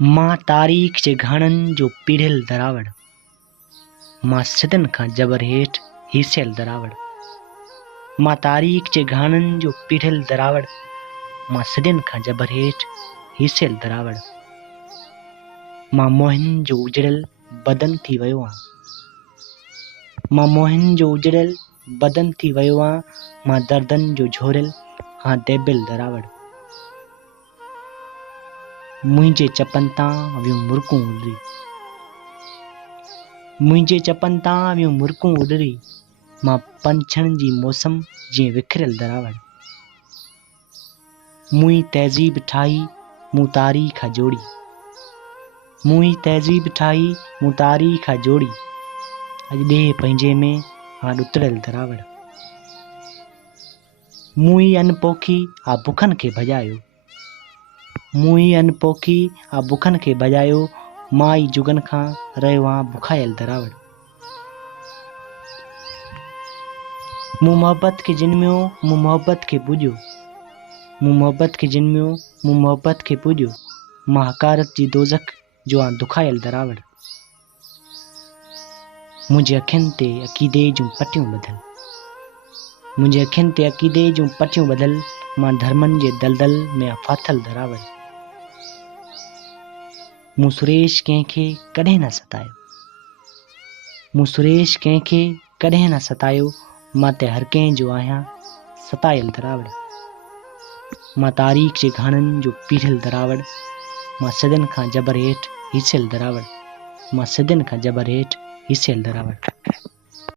मां तारीख़ जे घाणनि जो पीढ़ियल दरावड़, मां सदियुनि खां जबर हेठि हीसियल दरावड़। मां तारीख़ जे घाणनि जो पीढ़ियल दरावड़, मां सदियुनि खां जबर हेठि हीसियल दरावड़। मां मोहिन जो उजड़ियल बदन थी वियो आहियां, मां मोहिन जो उजड़ियल बदन थी वियो आहियां, मां दर्दनि जो झोरियल हां देबियल दरावड़। मुंहिंजे चपनि तां वियूं मुर्कूं उॾरी, मुंहिंजे चपनि तां वियूं मुर्कूं उॾरी, मां पंछनि जी मौसम जीअं विखरियल दरावड़। मुई तहज़ीब ठाही मूं तारीख़ जोड़ी, मुई तहज़ीब ठाही मूं तारीख़ जोड़ी, अॼु ॾे पंहिंजे में हां ॾुतरियल दरावड़। मुई अनपोखी आ बुखनि खे भॼायो, मुई अनपोखी आ बुखनि खे भॼायो, मां ई जुगनि खां रहियो आहियां बुखायल दरावड़। मूं मोहबत खे जिनमियो, मूं मोहबत खे पूॼियो, मूं मोहबत खे जिनमियो, मूं मोहबत खे पूॼियो, मां हकारत जी दोज़ख जो आहियां दुखायल दरावड़। मुंहिंजे अखियुनि ते अक़ीदे जूं पटियूं ॿधल, मुंहिंजे अखियुनि ते अक़ीदे जूं पटियूं ॿधल, मां धर्मनि जे दलदल में फाथल दरावड़। मूं सुरेश कंहिंखे कॾहिं न सतायो, मूं सुरेश कंहिंखे कॾहिं न सतायो, मां ते हर कंहिं जो आहियां सतायल दरावड़। मां तारीख़ जे घाणनि जो पीढ़ियल दरावड़, मां सदियुनि खां जबर हेठि हीसियल दरावड़, मां सदियुनि खां जबर हेठि हीसियल दरावड़।